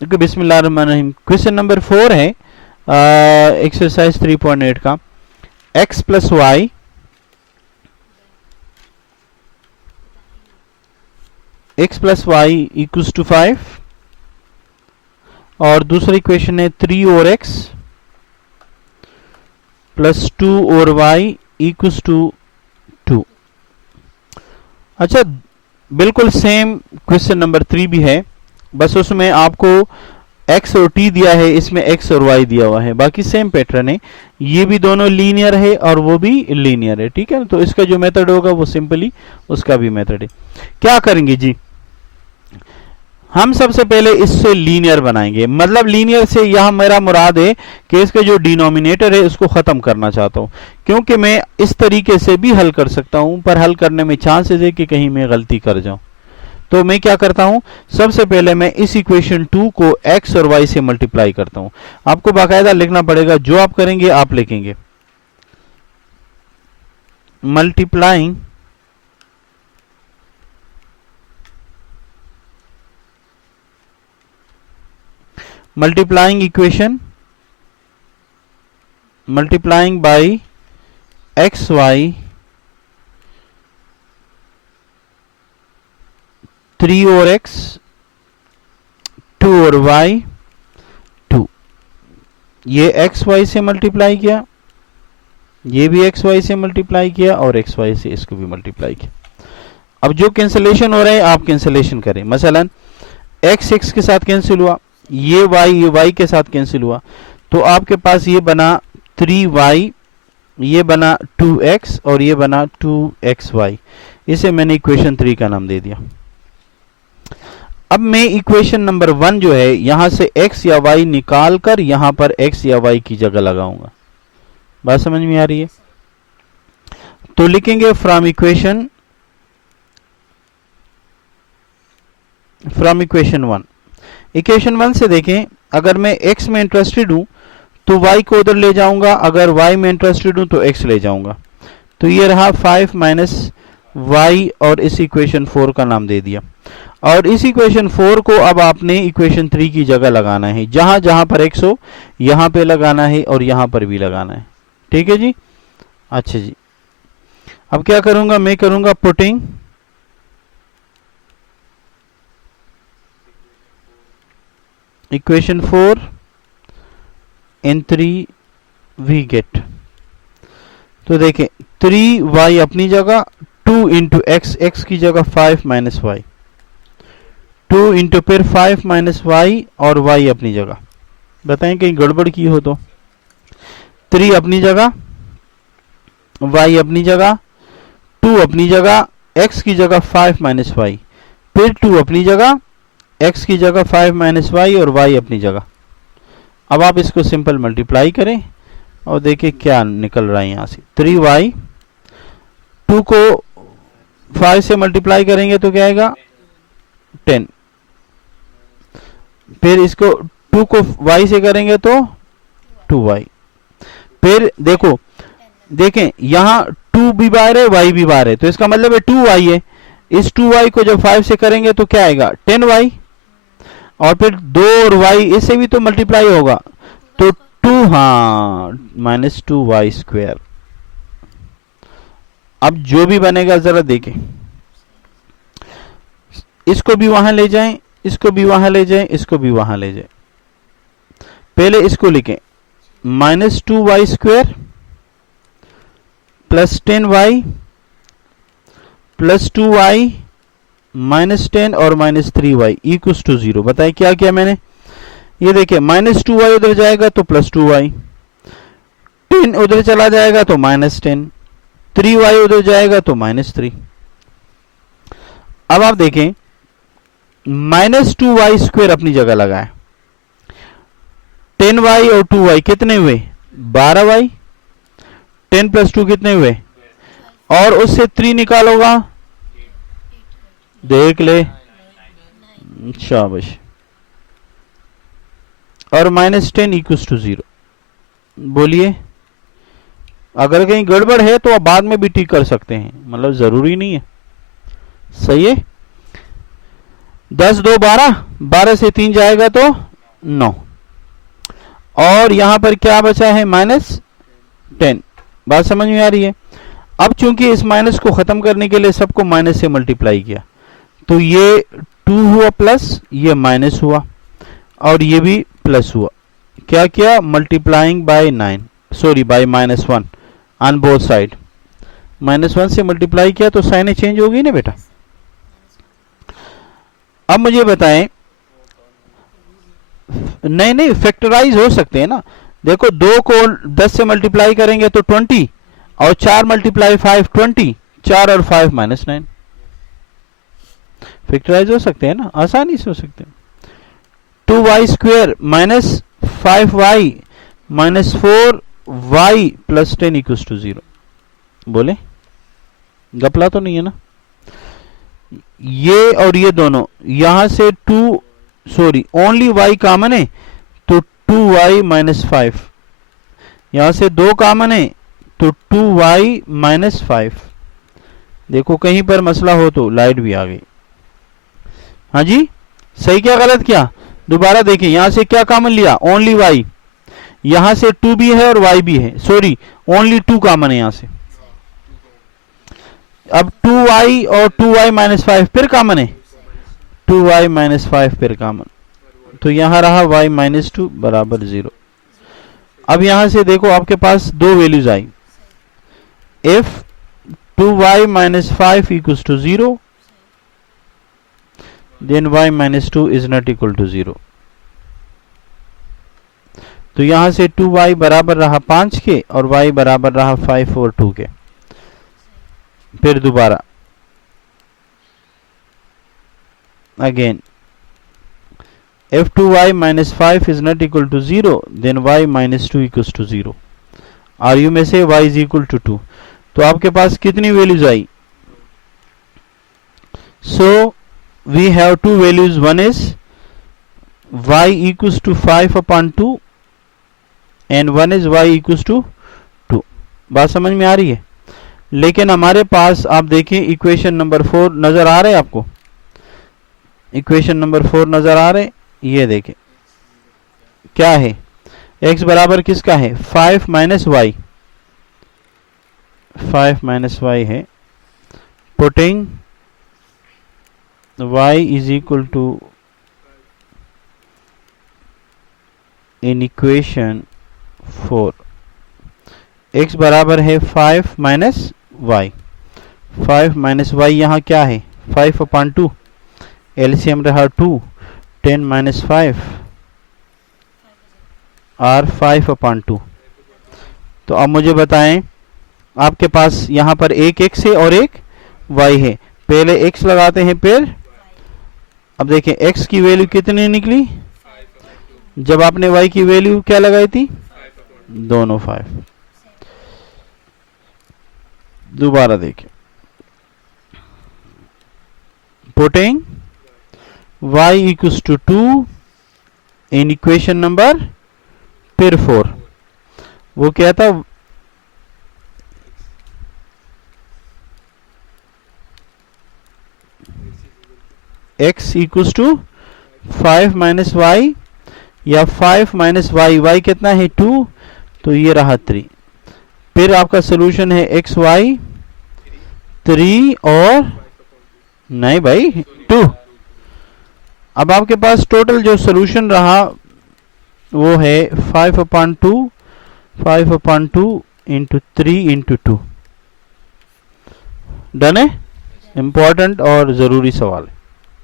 देखो बिस्मिल्लाहिर्रहमानिर्रहीम। Question number 4 है एक्सरसाइज 3.8 का। x plus Y equals to 5 और दूसरी इक्वेशन है 3 और x प्लस 2 और y इक्वल्स टू 2। अच्छा, बिल्कुल सेम क्वेश्चन नंबर 3 भी है, बस उसमें आपको x और t दिया है, इसमें x और y दिया हुआ है। बाकी सेम पैटर्न है, ये भी दोनों लीनियर है और वो भी लीनियर है। ठीक है, तो इसका जो मेथड होगा वो सिंपली उसका भी मेथड है। क्या करेंगे जी, हम सबसे पहले इससे लीनियर बनाएंगे। मतलब लीनियर से यहां मेरा मुराद है कि इसका जो डिनोमिनेटर है उसको खत्म करना चाहता हूं, क्योंकि मैं इस तरीके से भी हल कर सकता हूं, पर हल करने में चांसेस है कि कहीं मैं गलती कर जाऊं। तो मैं क्या करता हूं, सबसे पहले मैं इस इक्वेशन 2 को x और y से मल्टीप्लाई करता हूं। आपको बाकायदा लिखना पड़ेगा, जो आप करेंगे आप लिखेंगे multiplying multiplying by X Y 3 और x 2 और y 2। ये एक्स वाई से मल्टीप्लाई किया, ये भी एक्स वाई से मल्टीप्लाई किया और एक्स वाई से इसको भी मल्टीप्लाई किया। अब जो कैंसिलेशन हो रहा है आप कैंसिलेशन करें। मसलन x x के साथ कैंसिल हुआ, ये y के साथ कैंसिल हुआ, तो आपके पास ये बना 3y, ये बना 2x और ये बना 2xy। इसे मैंने इक्वेशन 3 का नाम दे दिया। अब मैं इक्वेशन नंबर 1 जो है यहां से x या y निकाल कर यहां पर x या y की जगह लगाऊंगा। बात समझ में आ रही है? तो लिखेंगे फ्रॉम इक्वेशन 1। इक्वेशन 1 से देखें, अगर मैं x में इंटरेस्टेड हूं तो y को उधर ले जाऊंगा, अगर y में इंटरेस्टेड हूं तो x ले जाऊंगा। तो ये रहा 5 माइनस y और इस इक्वेशन 4 का नाम दे दिया। और इस इक्वेशन 4 को अब आपने इक्वेशन 3 की जगह लगाना है। जहां जहां पर x हो यहां पे लगाना है और यहां पर भी लगाना है। ठीक है जी। अच्छा जी, अब क्या करूंगा, मैं करूंगा putting equation 4 in 3 we get. तो देखें 3y अपनी जगह, 2 इंटू एक्स, एक्स की जगह 5 माइनस वाई, 2 इंटू फिर 5 माइनस वाई और y अपनी जगह। बताएं कहीं गड़बड़ की हो तो। 3 अपनी जगह, y अपनी जगह, 2 अपनी जगह, x की जगह 5 माइनस वाई, फिर 2 अपनी जगह, x की जगह 5 माइनस वाई और y अपनी जगह। अब आप इसको सिंपल मल्टीप्लाई करें और देखिए क्या निकल रहा है यहां से। 3y, 2 को 5 से मल्टीप्लाई करेंगे तो क्या आएगा 10, फिर इसको 2 को y से करेंगे तो 2y। फिर देखो देखें यहां 2 भी बाहर है, y भी बाहर है, तो इसका मतलब है 2y है। इस 2y को जब 5 से करेंगे तो क्या आएगा 10y, और फिर 2 और y इससे भी तो मल्टीप्लाई होगा तो 2, हाँ माइनस 2y स्क्वायर। अब जो भी बनेगा जरा देखें, इसको भी वहां ले जाएं, इसको भी वहां ले जाएं, इसको भी वहां ले जाएं। पहले इसको लिखें minus 2y square plus 10y plus 2y minus 10 और माइनस 3y इक्वल्स टू 0। बताएं क्या किया मैंने, ये देखिए माइनस 2y उधर जाएगा तो प्लस 2y, 10 उधर चला जाएगा तो माइनस 10, 3y उधर जाएगा तो माइनस 3। अब आप देखें माइनस 2y स्क्वायर अपनी जगह लगाए, 10y और 2y कितने हुए 12y, 10 प्लस 2 कितने हुए, और उससे 3 निकालोगा, देख ले शाबाश, और माइनस 10 इक्वल्स टू 0। बोलिए, अगर कहीं गड़बड़ है तो आप बाद में भी ठीक कर सकते हैं, मतलब जरूरी नहीं है। सही है। 10 2 12, 12 से 3 जाएगा तो 9 और यहां पर क्या बचा है -10। बात समझ में आ रही है। अब चूंकि इस माइनस को खत्म करने के लिए सबको माइनस से मल्टीप्लाई किया तो ये 2 हुआ प्लस, ये माइनस हुआ और ये भी प्लस हुआ। क्या किया? Multiplying by 9, sorry by -1 on both side. -1 से मल्टीप्लाई किया तो साइन चेंज हो गई ना बेटा। अब मुझे बताएं, नहीं फैक्टराइज हो सकते हैं ना। देखो 2 को 10 से मल्टीप्लाई करेंगे तो 20 और 4 मल्टीप्लाई 5 20, 4 और 5 -9। फैक्टराइज हो सकते हैं ना, आसानी से हो सकते हैं। 2y square -5y -4y + 10 = 0। बोले गपला तो नहीं है ना। ये और ये दोनों यहां से ओनली y कॉमन है तो 2y -5, यहां से 2 कॉमन है तो 2y -5। देखो कहीं पर मसला हो तो लाइट भी आ गई। हाँ जी, सही क्या गलत क्या? दोबारा देखें, यहां से क्या कॉमन लिया? Only y। यहां से 2 भी है और y भी है, सॉरी ओनली 2 कॉमन है यहां से। अब 2y और 2y -5 फिर कॉमन है, 2y -5 फिर कॉमन, तो यहां रहा y -2 बराबर 0। अब यहां से देखो आपके पास 2 values I. If 2y -5 = 0 then y -2 is not equal to 0। तो यहां से 2y बराबर रहा 5 के और y बराबर रहा 5 और 2 के। फिर दोबारा again, if 2y -5 is not equal to 0 then y -2 equals to 0। और यू में से y is equal to 2। तो आपके पास कितनी values I? So we have 2 values, one is y equals to 5/2 and one is y equals to 2। बात समझ में आ रही है। लेकिन हमारे पास आप देखें इक्वेशन नंबर 4 नजर आ रहे हैं आपको? इक्वेशन नंबर 4 नजर आ रहे? ये देखें क्या है, x बराबर किसका है? 5 y, 5 y है। Putting y is equal to in equation 4, x बराबर है 5 y। 5 y यहाँ क्या है? 5/2, एलसीएम रहा 2, 10 - 5 और 5/2। तो अब मुझे बताएं, आपके पास यहाँ पर एक x है और एक y है। पहले x लगाते हैं, फिर अब देखें x की वैल्यू कितनी निकली जब आपने y की वैल्यू क्या लगाई थी? दोनों 5। दोबारा देखें, putting y equals to 2 in equation number फिर 4। वो क्या था? x equals to 5 y या 5 y कितना है? 2, तो ये रहा 3। फिर आपका सोल्यूशन है x y 3 और नहीं भाई 2। अब आपके पास टोटल जो सोल्यूशन रहा वो है 5/2 × 3 × 2। डन है? इंपॉर्टेंट और जरूरी सवाल है।